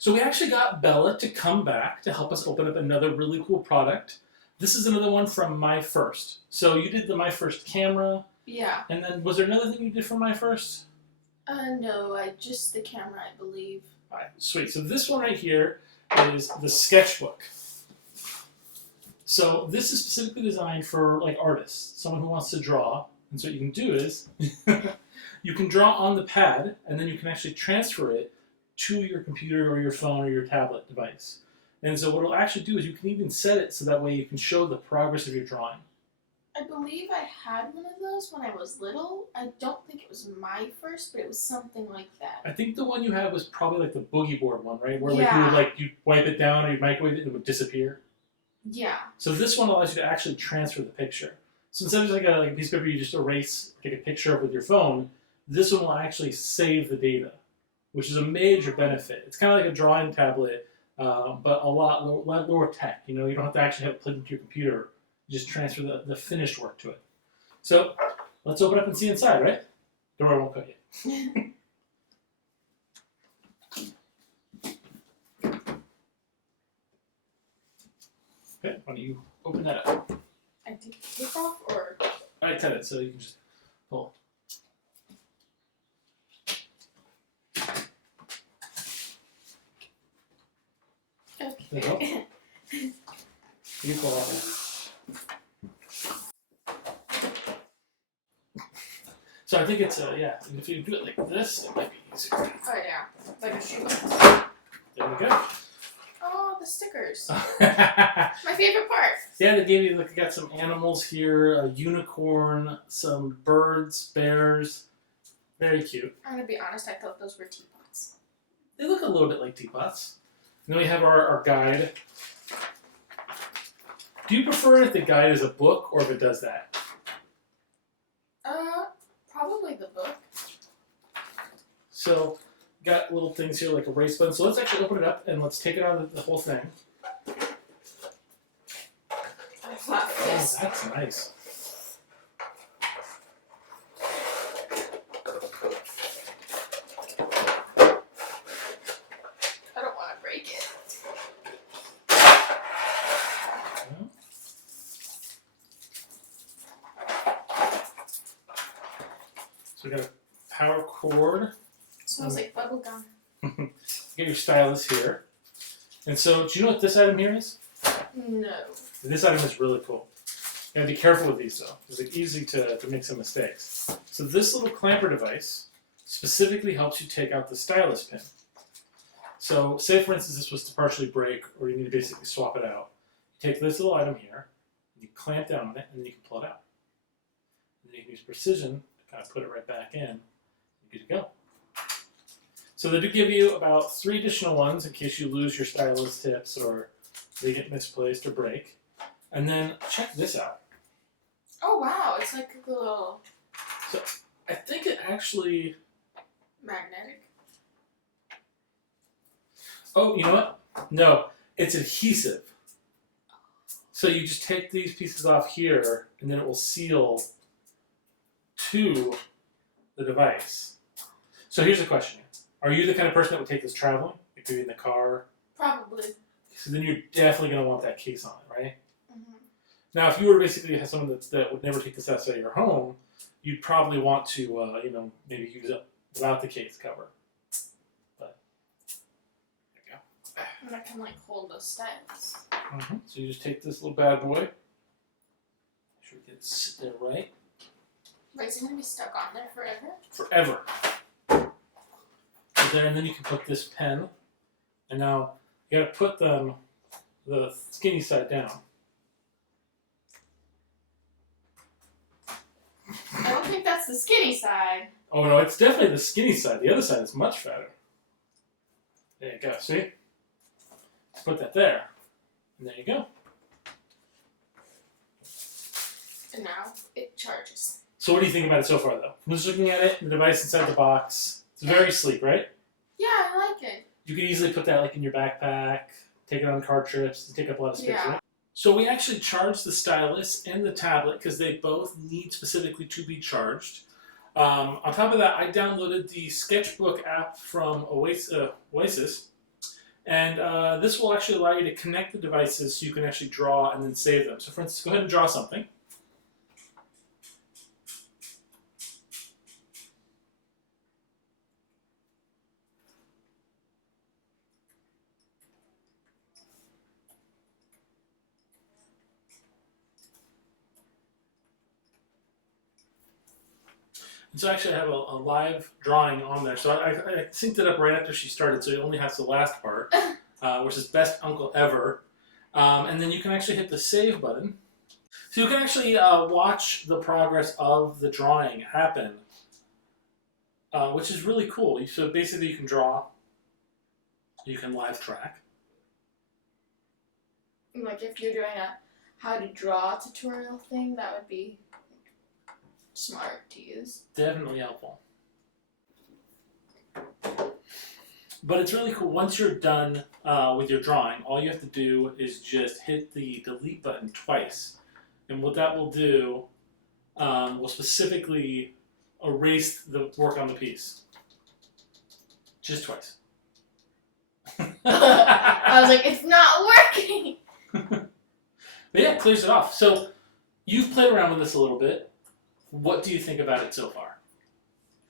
So we actually got Bella to come back to help us open up another really cool product. This is another one from myFirst. So you did the myFirst camera. Yeah. And then was there another thing you did for myFirst? No, just the camera, I believe. All right, sweet. So this one right here is the sketchbook. So this is specifically designed for like artists, someone who wants to draw. And so what you can do is you can draw on the pad, and then you can actually transfer it to your computer or your phone or your tablet device. And so what it'll actually do is you can even set it so that way you can show the progress of your drawing. I believe I had one of those when I was little. I don't think it was myFirst, but it was something like that. I think the one you had was probably like the boogie board one, right? Where like you wipe it down or you microwave it and it would disappear. Yeah. So this one allows you to actually transfer the picture. So instead of like a piece of paper you just erase, take a picture of with your phone, this one will actually save the data, which is a major benefit. It's kind of like a drawing tablet, but a lot lower tech. You know, you don't have to actually have it plugged into your computer. You just transfer the finished work to it. So let's open up and see inside, right? Don't worry, I won't cook it. Okay, why don't you open that up? I take the tape off, or? I cut it so you can just pull. Okay. You pull off. So I think it's yeah. If you do it like this, it might be easier. Oh yeah, like a shoebox. There we go. Oh, the stickers. My favorite part. Yeah, they gave you like got some animals here, a unicorn, some birds, bears. Very cute. I'm gonna be honest, I thought those were teapots. They look a little bit like teapots. And then we have our guide. Do you prefer if the guide is a book or if it does that? Probably the book. So, got little things here like a race button. So let's actually open it up and let's take it out of the whole thing. Oh, that's nice. I don't want to break it. So we got a power cord. It smells like bubble gum. Get your stylus here. And so, do you know what this item here is? No. This item is really cool. You gotta be careful with these though. It's like easy to make some mistakes. So this little clamper device specifically helps you take out the stylus pin. So say for instance this was to partially break or you need to basically swap it out. You take this little item here, you clamp down on it, and then you can pull it out. And then you can use precision to kind of put it right back in. You're good to go. So they do give you about 3 additional ones in case you lose your stylus tips or they get misplaced or break. And then check this out. Oh wow, it's like a little... So I think it actually... magnetic? Oh, you know what? No, it's adhesive. So you just take these pieces off here and then it will seal to the device. So here's the question. Are you the kind of person that would take this traveling? If you're in the car? Probably. So then you're definitely going to want that case on it, right? Mm-hmm. Now, if you were basically have someone that would never take this outside of your home, you'd probably want to, maybe use it without the case cover. But there you go. And I can like hold those stylus. Mm-hmm. So you just take this little bad boy. Make sure it gets sit there right. Wait, is it gonna be stuck on there forever? Forever. There, and then you can put this pen, and now you got to put the skinny side down. I don't think that's the skinny side. Oh no, it's definitely the skinny side. The other side is much fatter. There you go. See? Just put that there, and there you go. And now it charges. So what do you think about it so far, though? I'm just looking at it, the device inside the box. It's very sleek, right? Yeah, I like it. You could easily put that like in your backpack, take it on car trips, and take up a lot of space, Yeah. right? So we actually charge the stylus and the tablet because they both need specifically to be charged. On top of that, I downloaded the sketchbook app from Oaxis, And this will actually allow you to connect the devices so you can actually draw and then save them. So for instance, go ahead and draw something. And so actually I have a live drawing on there. So I synced it up right after she started, so it only has the last part, which is best uncle ever. And then you can actually hit the save button. So you can actually watch the progress of the drawing happen, which is really cool. So basically you can draw, you can live track. Like if you're doing a how to draw tutorial thing, that would be smart to use. Definitely helpful. But it's really cool. Once you're done with your drawing, all you have to do is just hit the delete button twice. And what that will do will specifically erase the work on the piece. Just twice. I was like, it's not working! But yeah, it clears it off. So you've played around with this a little bit. What do you think about it so far?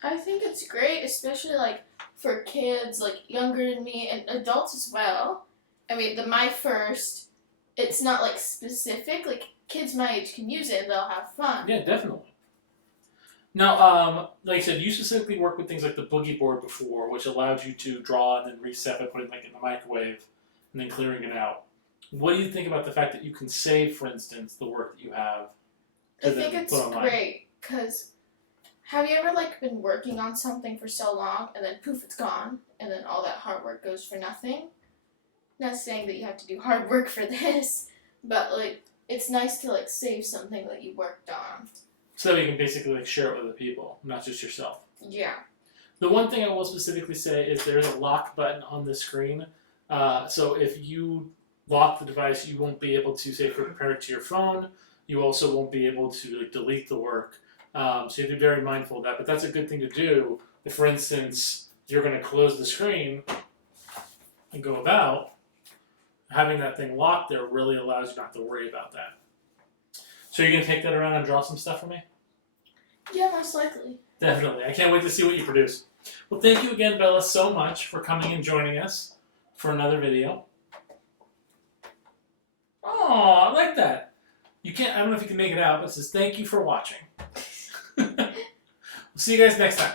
I think it's great, especially like for kids like younger than me and adults as well. I mean, the myFirst, it's not like specific. Like kids my age can use it and they'll have fun. Yeah, definitely. Now, like I said, you specifically worked with things like the boogie board before, which allowed you to draw and then reset by putting like in the microwave and then clearing it out. What do you think about the fact that you can save, for instance, the work that you have? I think it's great because have you ever like been working on something for so long and then poof, it's gone, and then all that hard work goes for nothing? Not saying that you have to do hard work for this, but like it's nice to like save something that you worked on. So you can basically like share it with other people, not just yourself. Yeah. The one thing I will specifically say is there's a lock button on the screen. So if you lock the device, you won't be able to, say, compare it to your phone. You also won't be able to like delete the work. So you have to be very mindful of that. But that's a good thing to do if, for instance, you're going to close the screen and go about. Having that thing locked there really allows you not to worry about that. So you're going to take that around and draw some stuff for me? Yeah, most likely. Definitely. I can't wait to see what you produce. Well, thank you again, Bella, so much for coming and joining us for another video. Oh, I like that. You can't, I don't know if you can make it out, but it says thank you for watching. We'll see you guys next time.